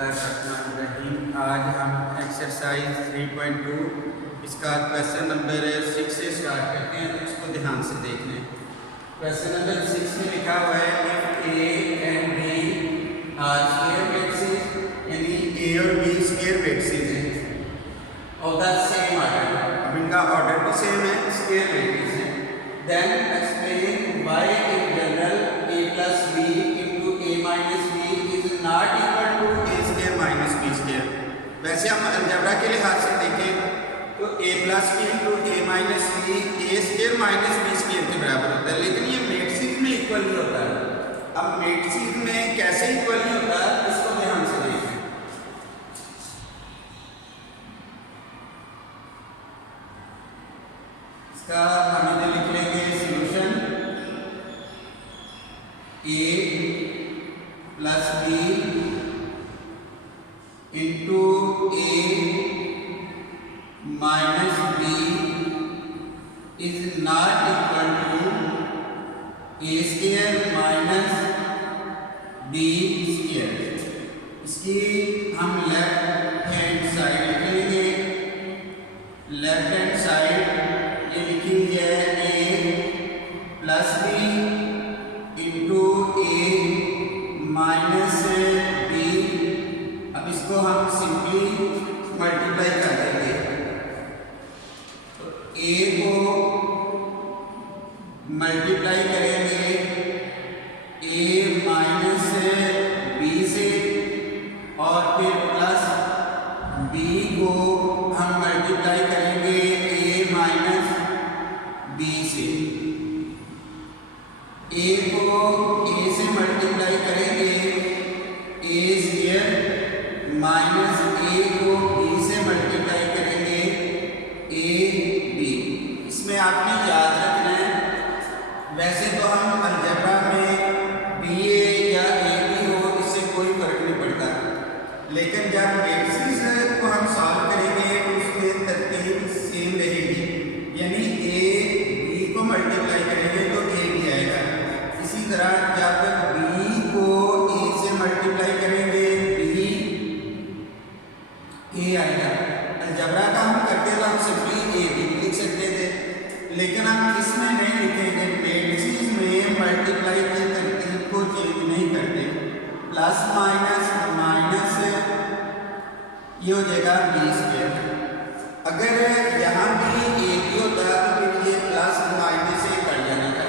बिस्मिल्लाहिर्रहमानिर्रहीम। आज हम एक्सरसाइज 3.2 इसका क्वेश्चन नंबर 6 से स्टार्ट करते हैं, तो इसको ध्यान से देख लें। क्वेश्चन नंबर 6 में लिखा हुआ है if A and B are square vexes, यानी ए और बी स्क्वायर वेक्सिस हैं और द सेम ऑर्डर, अब इनका ऑर्डर भी सेम है, स्क्वायर वेक्सिस है। Then explain why in general a plus b into a minus b is not equal to a square minus b square। वैसे हम अलजेब्रा के लिहाज से देखें तो a plus b into a minus b a square minus b square के बराबर होता है, लेकिन ये मैट्रिक्स में इक्वल नहीं होता है। अब मैट्रिक्स में कैसे इक्वल नहीं होता है, इसको ध्यान से देखें। इसका हम इधर लिख लेंगे solution a plus b into a minus b is not equal to a square minus b square। इसकी हम लेफ्ट हैंड साइड लिख लेंगे। लेफ्ट हैंड साइड ये लिखी हुई है a plus b into A minus b. अब इसको हम सिंपली मल्टीप्लाई कर देंगे, तो ए को मल्टीप्लाई करेंगे ए माइनस बी से, और फिर प्लस बी को हम मल्टीप्लाई करेंगे ए माइनस बी से। ए को ए से मल्टीप्लाई करेंगे ए स्क्वायर माइनस ए को बी से मल्टीप्लाई करेंगे ए बी। इसमें आपने याद रखना है, वैसे तो हम अलजेब्रा में बी ए या ए बी हो इससे कोई फर्क नहीं पड़ता, लेकिन जब मैट्रिक्स को हम सॉल्व करेंगे तो उसमें तरतीब सेम रहेगी, यानी ए बी को मल्टीप्लाई करेंगे तो ए बी आएगा। इसी तरह जब b को a से मल्टीप्लाई करेंगे b a आएगा। अलजेब्रा का हम करते तो हम सिंपली a भी लिख सकते थे, लेकिन हम इसमें नहीं लिखेंगे। मैट्रिक्स में मल्टीप्लाई की तरतीब को चेंज नहीं करते। प्लस माइनस माइनस ये हो जाएगा b स्क्वायर। अगर यहाँ भी a भी होता तो फिर ये प्लस माइनस से कट जाना था।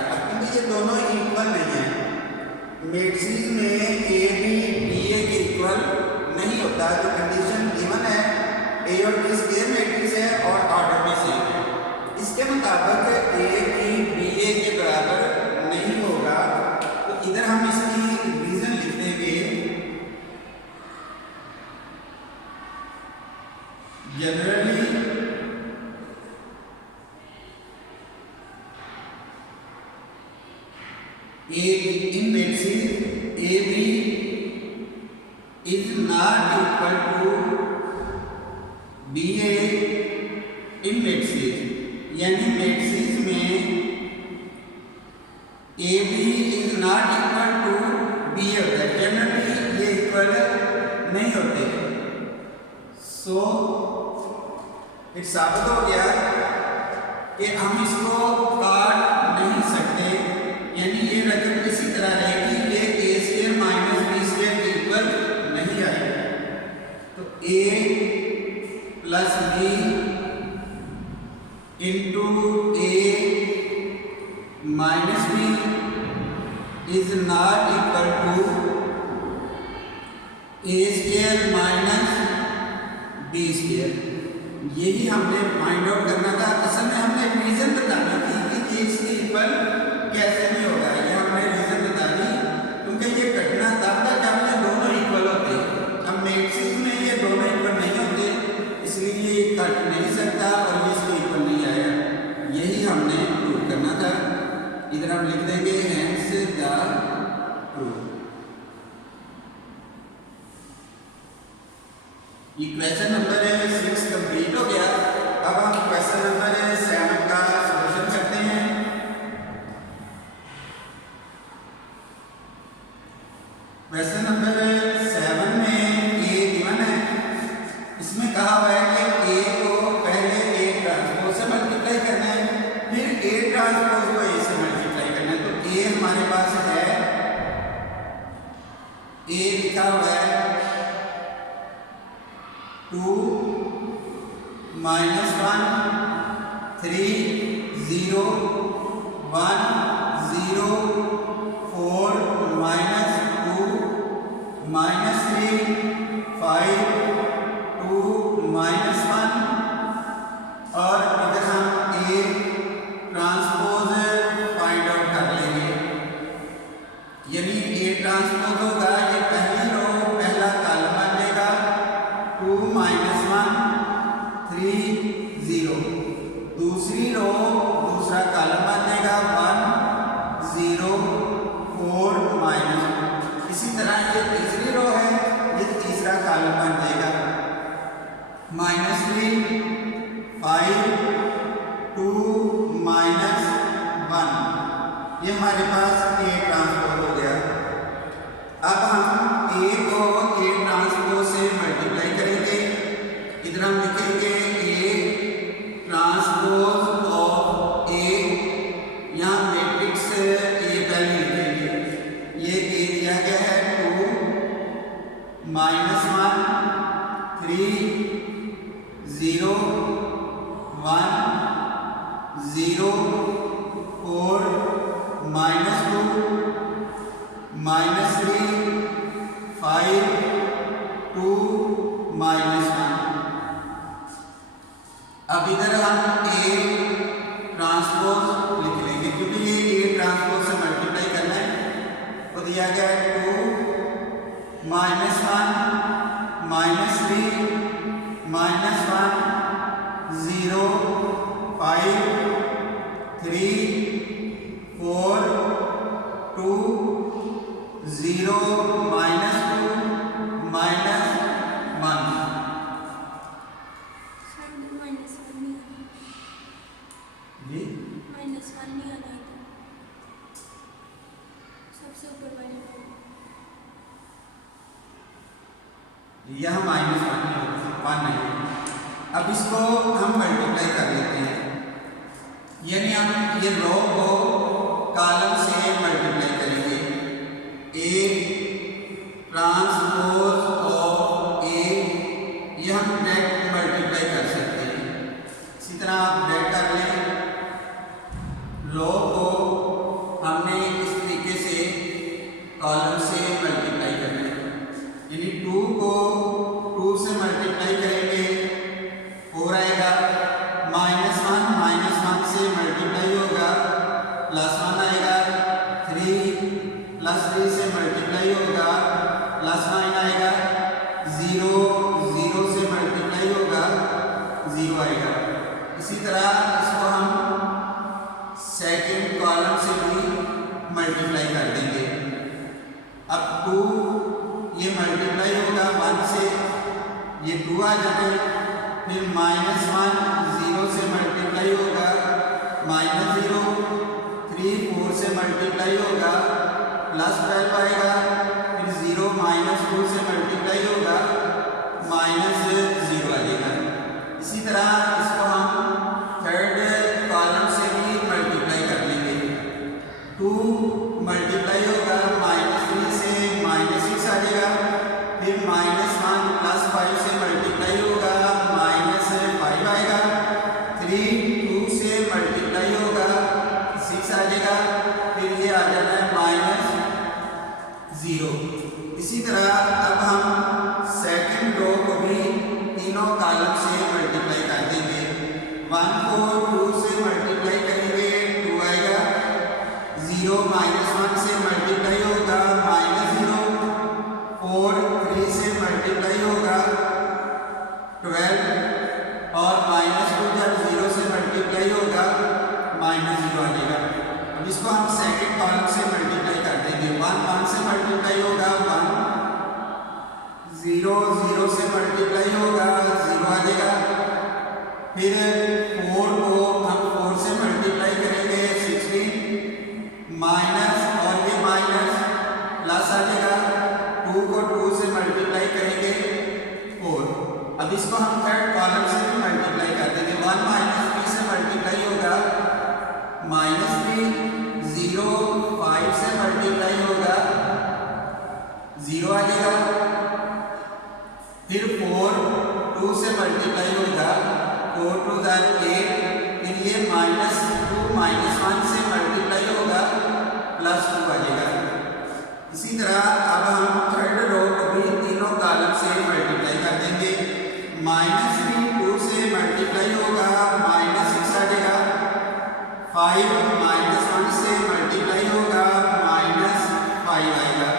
ये दोनों इक्वल नहीं है। मैट्रिक्स में ए बी बी ए के इक्वल नहीं होता। जो कंडीशन गिवन है ए और बी स्क्वायर मैट्रिक्स है और ऑर्डर में सेम है, इसके मुताबिक ए बी बी ए के बराबर नहीं होगा। तो इधर हम इसकी रीजन लिख देंगे। Generally in matrix AB is not equal to BA in matrix, यानी मैट्रिक्स में AB is not equal to BA होता है। जनरली ये इक्वल नहीं होते। सो फिर साबित हो गया कि हम इसको काट नहीं सकते, यानी ये रकम इसी तरह रहेगी, ये A square minus B square के इक्वल नहीं आएगा। तो A plus B into A minus B is not equal to A square minus B square. यही हमने फाइंड आउट करना था। असल में हमने रीजन बताना थी कि ये इसके इक्वल कैसे नहीं होगा, ये हमने रीजन बता दी, क्योंकि ये कटना तब तक जब ये दोनों इक्वल होते। अब मैट्रिक्स में ये दोनों इक्वल नहीं होते, इसलिए ये कट नहीं सकता और ये इसके इक्वल नहीं आएगा। यही हमने प्रूव करना था। इधर हम लिख देंगे hence the proof. Equation number 6 complete हो गया। अब हम क्वेश्चन नंबर 7 का सॉल्यूशन करते हैं। क्वेश्चन नंबर 7 में एक ए लिखा हुआ है 2 -1 3 0 1 0 4 -2 -3 5 2 -1 और इधर हम ए ट्रांसपोज फाइंड आउट कर लेंगे। यानी ए ट्रांसपोज होगा, ये पहली रो पहला कॉलम बन जाएगा 2 -1 3 0, दूसरी रो दूसरा कॉलम बन जाएगा 1 0 4 -2। इसी तरह ये तीसरी रो है, ये तीसरा कॉलम बन जाएगा -3 5 2 -1। ये हमारे पास ए ट्रांसपोज हो गया। अब हम ए को ए ट्रांसपोज से मल्टीप्लाई करेंगे। इधर हम लिखेंगे ए ट्रांसपोज ऑफ ए, यहाँ मैट्रिक्स ए पहले लिखेंगे। ये ए दिया गया है 2 -1 3 0 1 0 4 -2 -3 5 2 -1। अब इधर हम ए ट्रांसपोज लिख लेंगे, क्योंकि ये ए ट्रांसपोज से मल्टीप्लाई करना है। तो दिया गया है 2 -1 -3 -1 0 5 3 4 2 0 -2 -1। जी -1 नहीं आना है, सबसे ऊपर वाले यह -1 नहीं। अब इसको हम मल्टीप्लाई कर लेते हैं, यानी हम ये रो को कॉलम से मल्टीप्लाई करेंगे। ए ट्रांसपोज ऑफ ए, ये हम डायरेक्ट मल्टीप्लाई कर सकते हैं। इसी तरह आप डायरेक्ट कर लें। रो को हमने इस तरीके से कॉलम से मल्टीप्लाई करना है, यानी 2 को 2 से मल्टीप्लाई करेंगे 4 आएगा, -1 से मल्टीप्लाई होगा +1 आएगा, 3 +3 से मल्टीप्लाई होगा +9 आएगा, 0 से मल्टीप्लाई होगा 0 आएगा। इसी तरह इसको हम सेकंड कॉलम से भी मल्टीप्लाई कर देंगे। अब 2 ये मल्टीप्लाई होगा 1 से, ये 2 आ जाए, फिर -1 0 से मल्टीप्लाई होगा -0, 3 4 से मल्टीप्लाई होगा +12 आएगा, फिर 0 -2 से मल्टीप्लाई होगा -0 आ जाएगा। इसी तरह इसको हम थर्ड कॉलम से भी मल्टीप्लाई कर लेंगे। 2 मल्टीप्लाई होगा -3 से -6 आ जाएगा, फिर -1 +5 से मल्टीप्लाई होगा -5 आएगा, 3 2 से मल्टीप्लाई होगा 6 आ जाएगा, फिर ये आ जाना है -0। इसी तरह अब हम सेकंड रो को भी तीनों कॉलम से मल्टीप्लाई कर देंगे। 1 को 2 से मल्टीप्लाई करेंगे 2 आएगा, 0 -1 से मल्टीप्लाई होगा -0, 4 3 से मल्टीप्लाई होगा 12, और -2 जब 0 से मल्टीप्लाई होगा -0 आ जाएगा। अब इसको हम सेकंड कॉलम से मल्टीप्लाई कर देंगे। 1 से मल्टीप्लाई होगा 1, 0 से मल्टीप्लाई होगा 0 आ जाएगा, फिर 4 को हम 4 से मल्टीप्लाई करेंगे 16, माइनस और ये माइनस प्लस आ जाएगा, 2 को 2 से मल्टीप्लाई करेंगे 4। अब इसको हम थर्ड कॉलम से भी मल्टीप्लाई कर देंगे। 1 -3 से मल्टीप्लाई होगा -3, 0 5 से मल्टीप्लाई होगा 0 आ टू ज़ार 8, फिर ये -2 -1 से मल्टीप्लाई होगा +2 आ जाएगा। इसी तरह अब हम थर्ड रो को भी तीनों कॉलम से मल्टीप्लाई कर देंगे। -3 2 से मल्टीप्लाई होगा -6 आ जाएगा। 5 -1 से मल्टीप्लाई होगा -5 आएगा।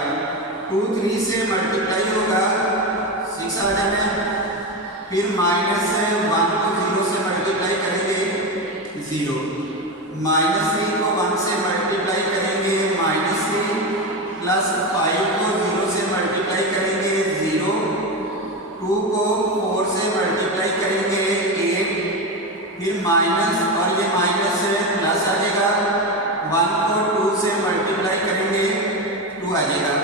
2 3 से मल्टीप्लाई होगा 6 आ जाना। फिर -1 को 0 से मल्टीप्लाई करेंगे 0, -3 को 1 से मल्टीप्लाई करेंगे -3, +5 को 0 से मल्टीप्लाई करेंगे 0, 2 को 4 से मल्टीप्लाई करेंगे 8, फिर माइनस और ये माइनस प्लस आ जाएगा। 1 को 2 से मल्टीप्लाई करेंगे 2 आ जाएगा।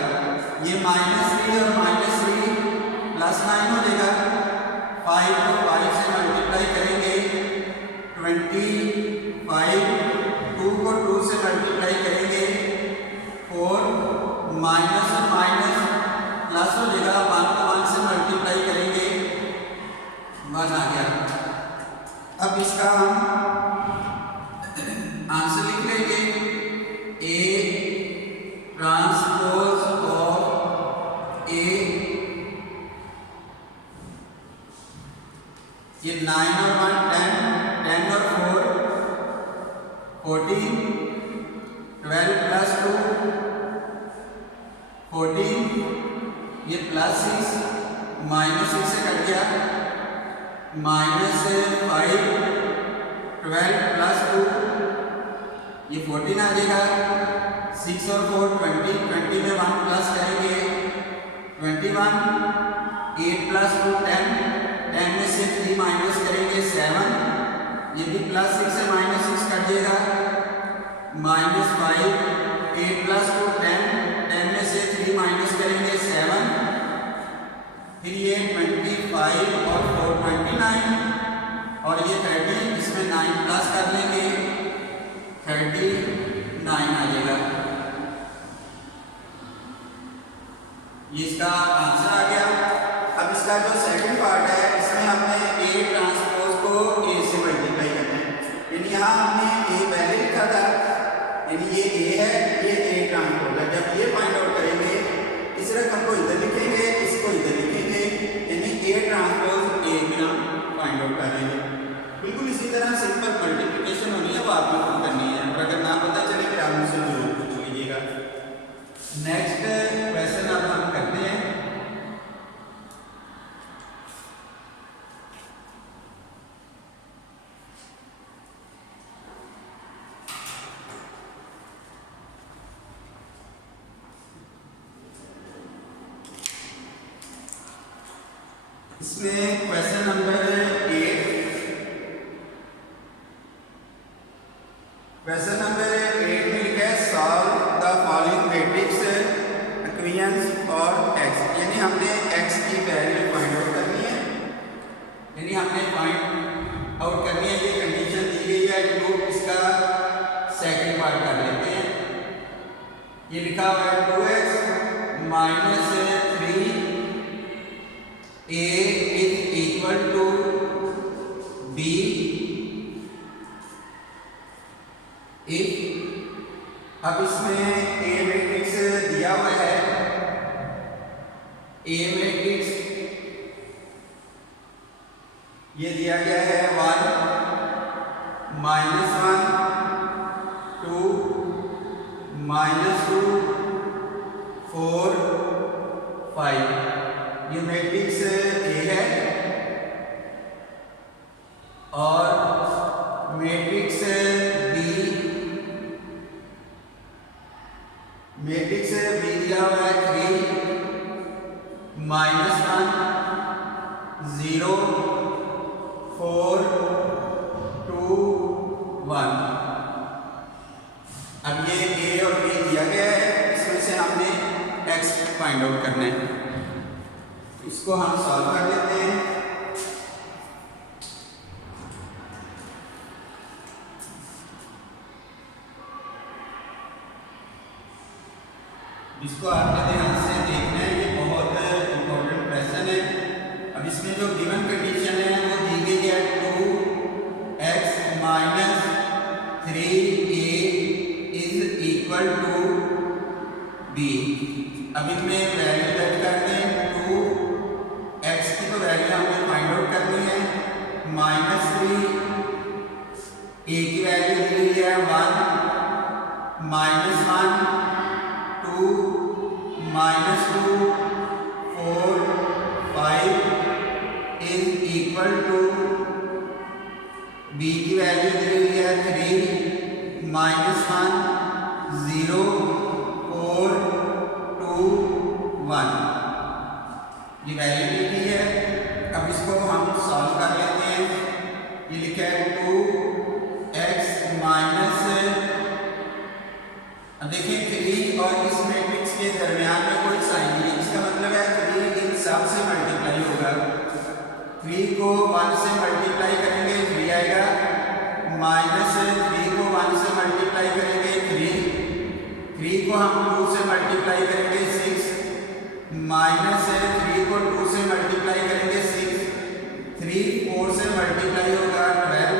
ये -3 और -3 +9 हो जाएगा। 5 को 5 से मल्टीप्लाई करेंगे 25, 2 को 2 से मल्टीप्लाई करेंगे 4, माइनस और माइनस प्लस हो जाएगा। 1 को 1 से मल्टीप्लाई करेंगे 1 आ गया। अब इसका हम आंसर लिख लेंगे। A ट्रांसपोज ऑफ A, ये 9 और 1 10, 10 और 4 14, 12 + 2 14, ये +6 -6 से कट गया, -5 12 + 2 ये 14 आ जाएगा। 6 और 4 20, 20 में 1 प्लस करेंगे 21, 8 + 2 10, 10 में से 3 माइनस करेंगे 7, ये भी +6 से -6 कट जाएगा। -5, 8 + 2 10, 10 में से 3 माइनस करेंगे 7, फिर ये 25 और 4 29 और ये 30, इसमें 9 प्लस कर लेंगे 39 आ जाएगा। ये इसका आंसर आ गया। अब इसका जो सेकंड पार्ट है इसमें हमने A ट्रांसपोज को A से मल्टीप्लाई करना है। यानी यहाँ हमने A पहले लिखा था, यानी ये A है, ये A ट्रांसपोज है। जब ये फाइंड आउट करेंगे इस रकम को इधर लिखेंगे, इसको इधर लिखेंगे, यानी A ट्रांसपोज A में हम फाइंड आउट करेंगे। बिल्कुल इसी तरह सिंपल मल्टीप्लिकेशन होनी है, वो आपको खुद करनी है, और अगर ना पता चले फिर आप मुझसे जरूर पूछ लीजिएगा। नेक्स्ट क्वेश्चन अब हम करते हैं। इसमें क्वेश्चन नंबर 8, क्वेश्चन नंबर 8 में लिखा है solve the following matrix equations और x, यानी हमने x की वैल्यू फाइंड आउट करनी है, यानी हमने फाइंड आउट करनी है। ये कंडीशन दी गई है। तो इसका सेकंड पार्ट कर लेते हैं। ये लिखा हुआ है 2x - 3 A = B if, अब इसमें A मैट्रिक्स दिया हुआ है। A मैट्रिक्स ये दिया गया है 1 -1 2 -2 4 5, ये मैट्रिक्स A है। और मैट्रिक्स B दिया हुआ है 3 -1 0 4 2 1। अब ये A और B दिया गया है, इसमें से हमने x फाइंड आउट करना है। इसको हम सॉल्व कर लेते हैं। इसको आपने ध्यान से देखना है, ये बहुत इंपॉर्टेंट क्वेश्चन है। अब इसमें जो गिवन कंडीशन है वो दी गई है 2 minus 3a is equal to b। अब इनमें वैल्यू दर्ज करते हैं। 2x की तो वैल्यू हमें फाइंड आउट करनी है। माइनस 3 a की वैल्यू दी हुई है 1, minus 1, 2, minus 2, 4, 5 is equal to b की वैल्यू दी हुई है 3, माइनस 1, 0, 4, 2, 1। ये वैल्यू दी हुई है। अब इसको हम सॉल्व कर लेते हैं। ये लिखा है 2x माइनस, अब देखिए 3 और इस मैट्रिक्स के दरमियान में कोई साइन नहीं है, इसका मतलब है 3 इन सब से मल्टीप्लाई होगा। 3 को 1 से मल्टीप्लाई करेंगे 3 आएगा, माइनस 3 को 1 से मल्टीप्लाई करेंगे 3 को हम 2 से मल्टीप्लाई करेंगे 6, माइनस 3 को 2 से मल्टीप्लाई करेंगे 6, 3 4 से मल्टीप्लाई होगा 12,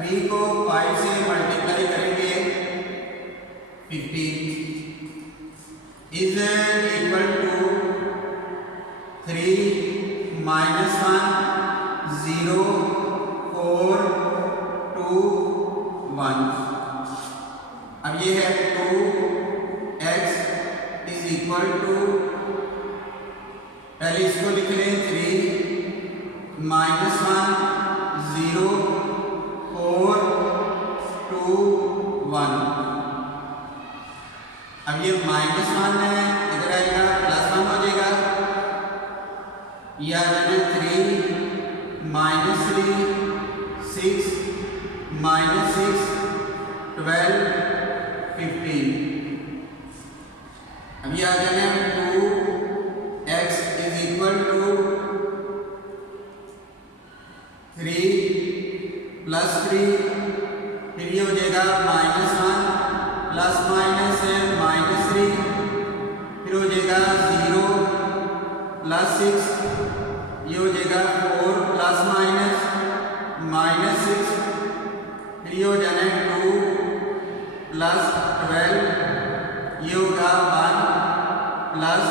3 को 5 से मल्टीप्लाई करेंगे 15 इज इक्वल टू 3 माइनस 1, 0, 4, 2, 1। अब ये है 2x इज इक्वल टू, पहले इसको लिख लें 3 माइनस 1, 0, 4, 2, 1। अब ये माइनस 1 है, इधर आएगा प्लस 1 हो जाएगा। या 3 माइनस 3, 6 माइनस 6, 12, 15। अब ये आ जाना है 2x is equal to 3 plus 3, फिर ये हो जाएगा माइनस 1 प्लस माइनस माइनस 3, फिर हो जाएगा 0 प्लस 6, ये हो जाएगा 4 प्लस माइनस माइनस 6, फिर ये हो जाना है 2 प्लस 12, ये होगा 1 प्लस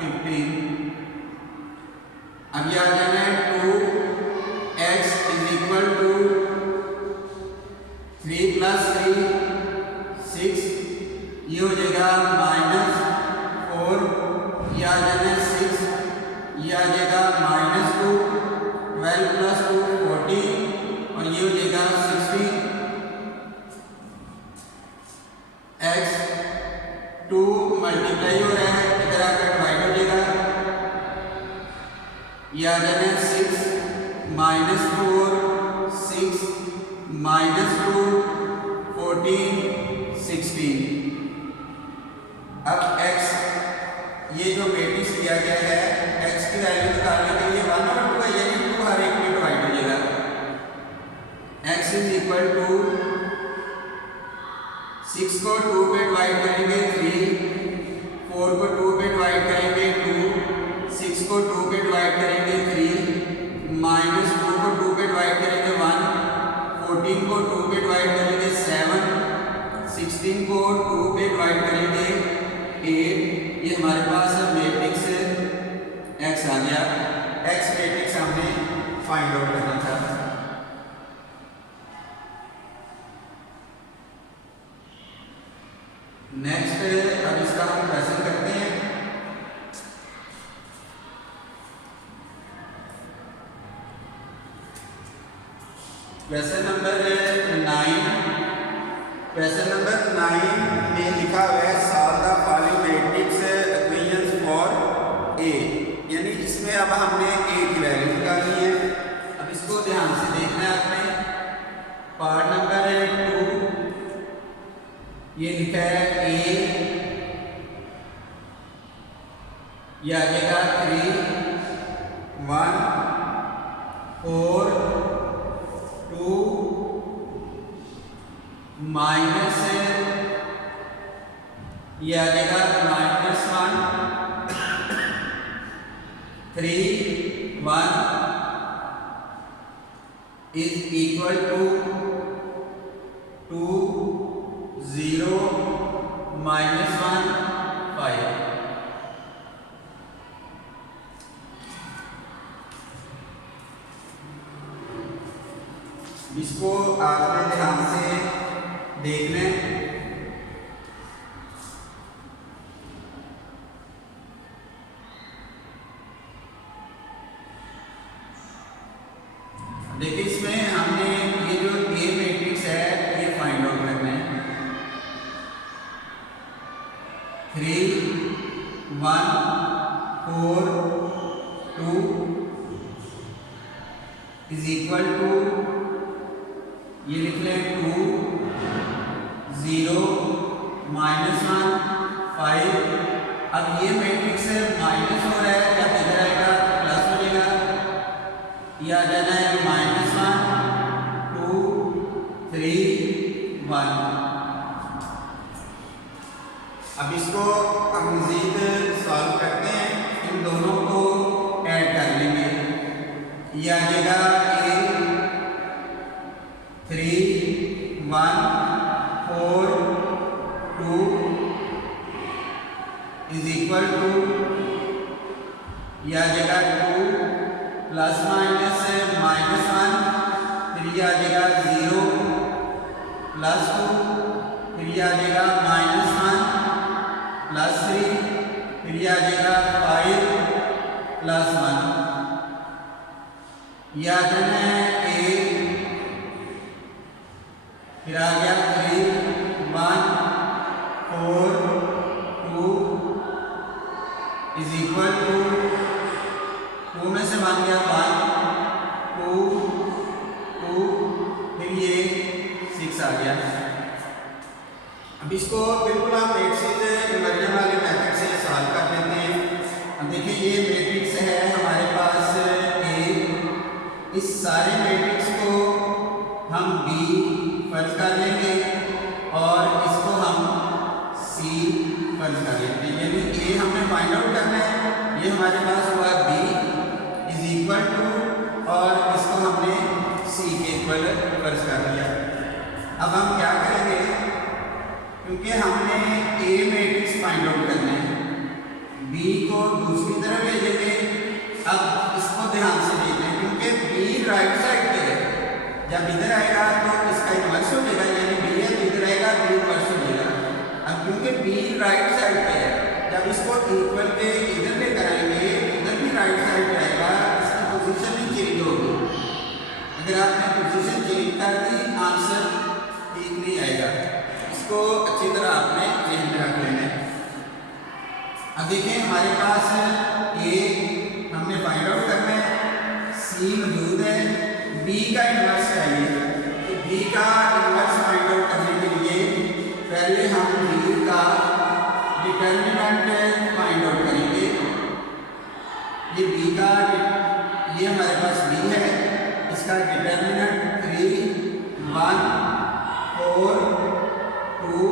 15। अब ये आ जाना है 2x is equal to 3 plus 3, 6, ये हो जाएगा माइनस 4, ये आ जाना है 6, ये आ जाएगा माइनस 2, 12 प्लस 2 14, और ये हो जाएगा 16। x 2 मल्टीप्लाई हो रहा है, इधर आकर डिवाइड हो जाएगा। ये आ जाना है 6 माइनस 4, 6 माइनस 2, 14, 16। अब x, ये जो मैट्रिक्स दिया गया है, x की वैल्यू निकालने के लिए 1 और 2 है, यानी 2 हर एक में डिवाइड हो जाएगा। x इज इक्वल टू 6 को 2 पे डिवाइड करेंगे 3, 4 को 2 पे डिवाइड करेंगे 2, 6 को 2 पे डिवाइड करेंगे 3, माइनस 2 को 2 पे डिवाइड करेंगे 1, 14 को 2 पे डिवाइड करेंगे 7, 16 को 2 पे डिवाइड करेंगे 8। ये हमारे पास मैट्रिक्स x आ गया। x मैट्रिक्स हमने फाइंड आउट करना था। नेक्स्ट अब इसका हम क्वेश्चन करते हैं। क्वेश्चन नंबर 9, क्वेश्चन नंबर 9 में लिखा हुआ है solve the following matrix equations for a, यानी इसमें अब हमने a की वैल्यू निकालनी है। अब इसको ध्यान से देखना है आपने। पार्ट नंबर 2 ये लिखा है a, ये आ जाएगा 3, 1, 4, 2 माइनस, ये आ जाएगा माइनस 1, 3, 1, इज इक्वल टू 2 0 -1 5। इसको आपने ध्यान से देख लें। देखिए इसमें हमने ये जो ए मैट्रिक्स है ये फाइंड आउट करना है। 3 1 4 2 इज इक्वल टू, ये लिख लें 2 0 -1 5। अब ये मैट्रिक्स माइनस हो रहा है, जब इधर आएगा तो प्लस हो जाएगा। ये आ जाना है -1 2 3 1। अब इसको अब मजीद सॉल्व करते हैं, इन दोनों को ऐड कर लेंगे। ये आ जाएगा 3 1 4 2 इज इक्वल टू, यह आ जाएगा 2 प्लस माइनस -1, फिर यह आ जाएगा 0 प्लस 2, फिर यह आ जाएगा -1 प्लस 3, फिर यह आ जाएगा 5 प्लस 1। यह आ जाना है a, फिर आ गया 3 1 4 2 इज इक्वल टू, 2 में से बन गया 1 2 2, फिर ये 6 आ गया। अब इसको बिल्कुल हम मैट्रिक्स इन्वर्जन वाले मेथड से सॉल्व कर लेते हैं। अब देखिए ये मैट्रिक्स है हमारे पास A, इस सारे मैट्रिक्स को हम B फर्ज कर लेंगे और इसको हम C फर्ज कर लेते हैं। यानी A हमने फाइंड आउट करना है, ये हमारे पास हुआ B इज इक्वल टू, और इसको हमने C के इक्वल फर्ज कर लिया। अब हम क्या करेंगे, क्योंकि हमने A मैट्रिक्स फाइंड आउट करना है, B को दूसरी तरफ ले जाएंगे। अब इसको ध्यान से देखना है, क्योंकि B राइट साइड पे है, जब इधर आएगा तो इसका इन्वर्स हो जाएगा, यानी B है तो इधर आएगा B इन्वर्स हो जाएगा। अब क्योंकि B राइट साइड पे है, जब इसको इक्वल के इधर लेकर आएंगे, इधर भी राइट साइड पे आएगा, इसकी पोजीशन भी चेंज होगी। अगर आपने पोजीशन चेंज कर दी, आंसर ठीक नहीं आएगा। इसको अच्छी तरह आपने ध्यान में रख लेना है। अब देखिए हमारे पास A हमने फाइंड आउट करना है, C मौजूद है, B का इन्वर्स चाहिए। तो B का इन्वर्स फाइंड आउट करने के लिए पहले हम B का डिटर्मिनेंट फाइंड आउट करेंगे। ये B का, ये हमारे पास B है, इसका डिटर्मिनेंट 3 1 4 2,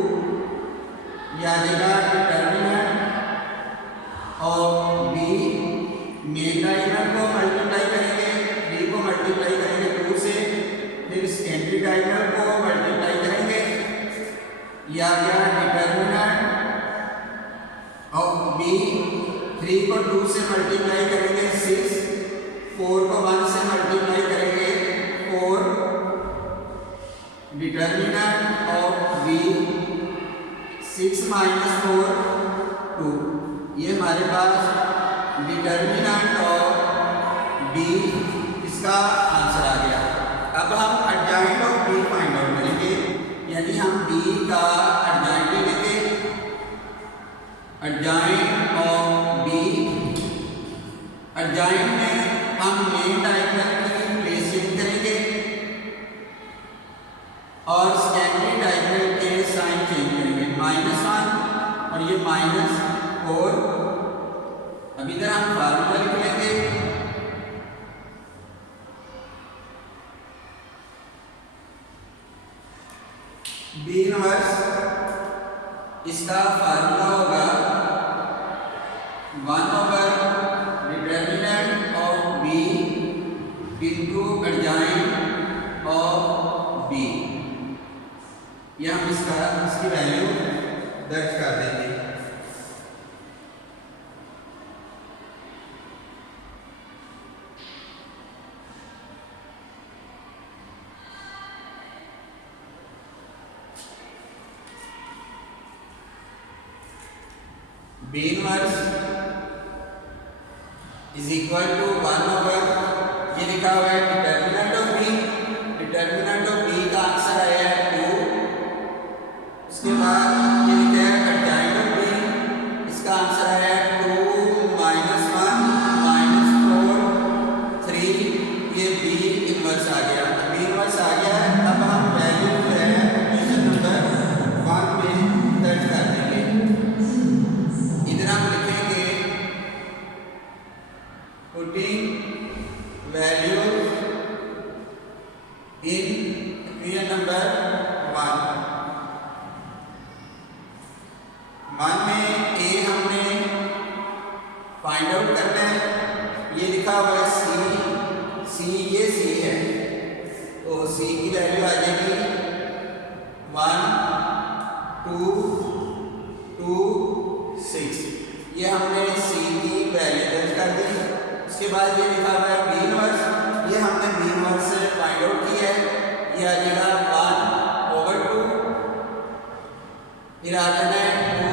यह आ जाएगा डिटर्मिनेंट और B मेन डायगोनल को मल्टीप्लाई करेंगे, 3 को मल्टीप्लाई करेंगे 2 से, फिर सेकेंडरी डायगोनल को मल्टीप्लाई करेंगे, यह आ गया डिटर्मिनेंट ऑफ B। 3 को 2 से मल्टीप्लाई करेंगे 6, 4 को 1 से मल्टीप्लाई करेंगे 4, डिटर्मिनेंट ऑफ B 6 - 4 2। ये हमारे पास डिटर्मिनेंट ऑफ B इसका आंसर आ गया। अब हम adjoint of B find out करेंगे, यानी हम B का एडजॉइंट लेंगे। एडजॉइंट ऑफ B, एडजॉइंट में हम मेन डायगोनल की प्लेस चेंज करेंगे और सेकेंडरी डायगोनल के साइन चेंज करेंगे, -1 और ये -4। अब इधर हम फार्मूला लिख लेंगे, B इनवर्स, इसका फार्मूला होगा 1/डिटर्मिनेंट ऑफ B इंटू एडजॉइंट इसकी वैल्यू दर्ज कर देंगे। B inverse is equal to 1 over, ये लिखा हुआ है determinant of B. Determinant of B का आंसर आया है 2। उसके बाद ये लिखा है एडजॉइंट ऑफ बी, इसका आंसर आया है 2 माइनस 1 माइनस 4 3। ये बी इनवर्स आ गया। बी इनवर्स आ गया है। अब हम वैल्यू जो है इक्वेशन नंबर 1 में दर्ज कर देंगे। इधर हम लिखेंगे putting values in equation number 1 में a हमने फाइंड आउट करना है। ये लिखा हुआ है c, ये c है, तो c की वैल्यू आ जाएगी 1 2 2 6। ये हमने c की वैल्यू दर्ज कर दी। उसके बाद ये लिखा हुआ है बी इनवर्स, ये हमने बी इनवर्स फाइंड आउट किया है। ये आ जाएगा 1 ओवर 2, फिर आ जाना है 2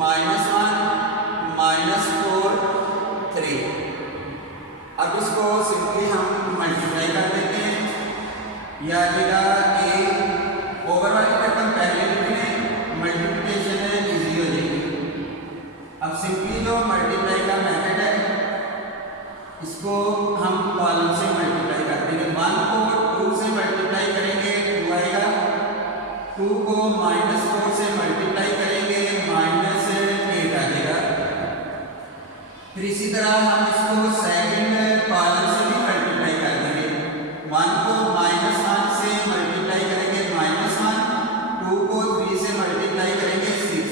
माइनस 1 माइनस 4 3। अब इसको सिंपली हम मल्टीप्लाई कर देते हैं। ये आ जाएगा a ओवर वाली रकम पहले लिख लें, मल्टीप्लिकेशन है इजी हो जाएगी। अब सिंपली जो मल्टीप्लाई का मेथड है इसको हम कॉलम से मल्टीप्लाई कर देंगे। 1 को 2 से मल्टीप्लाई करेंगे 2 आएगा, 2 को माइनस 4 से मल्टीप्लाई करेंगे माइनस 8 आ जाएगा। फिर इसी तरह हम इसको सेकंड कॉलम से भी मल्टीप्लाई कर देंगे। 1 को माइनस 1 से मल्टीप्लाई करेंगे माइनस 1, 2 को 3 से मल्टीप्लाई करेंगे 6,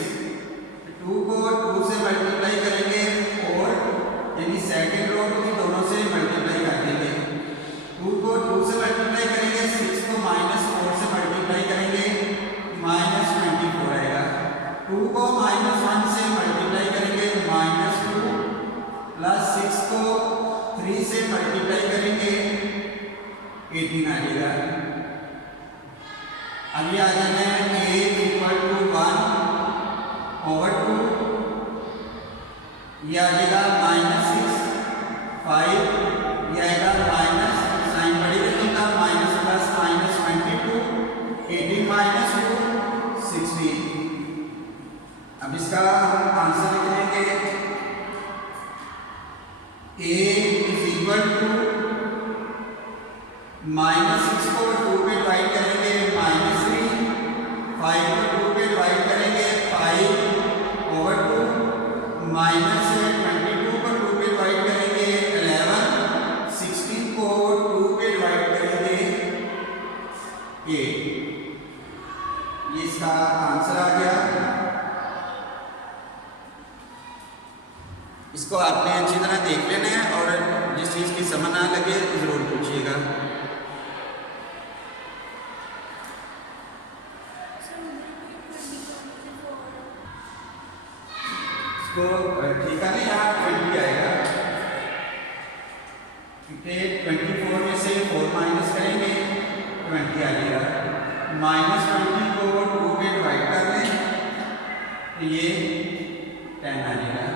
2 को 2 से मल्टीप्लाई करेंगे 4, यानी सेकंड रो को भी दोनों से मल्टीप्लाई कर देंगे। 2 को 2 से मल्टीप्लाई करेंगे, 6 को माइनस 4 से मल्टीप्लाई करेंगे माइनस 24 आएगा। 2 को माइनस 1 से मल्टीप्लाई करेंगे माइनस 2, प्लस 6 को 3 से मल्टीप्लाई करेंगे 18 आ जाएगा। अभी आ जाना है a इक्वल टू 1 ओवर 2, ये आ जाएगा माइनस 6 5, ये आएगा माइनस साइन बड़ी रकम का माइनस प्लस माइनस 22 18 माइनस 2 16। अब इसका हम आंसर लिख लेंगे। a is equal to minus 6 को 2 पे डिवाइड करेंगे माइनस 3, 5 को 2 पे डिवाइड करेंगे 5 ओवर 2, माइनस 22 को 2 पे डिवाइड करेंगे 11, 16 को 2 पे डिवाइड करेंगे 8। ये इसका आंसर आ गया। इसको आपने अच्छी तरह देख लेना है और जिस चीज़ की समझ ना लगे ज़रूर पूछिएगा। तो ठीक है ना, यहाँ 20 आएगा क्योंकि 24 में से 4 माइनस करेंगे 20 आ जाएगा। माइनस 20 को 2 पे डिवाइड कर दें तो ये 10 आ जाएगा।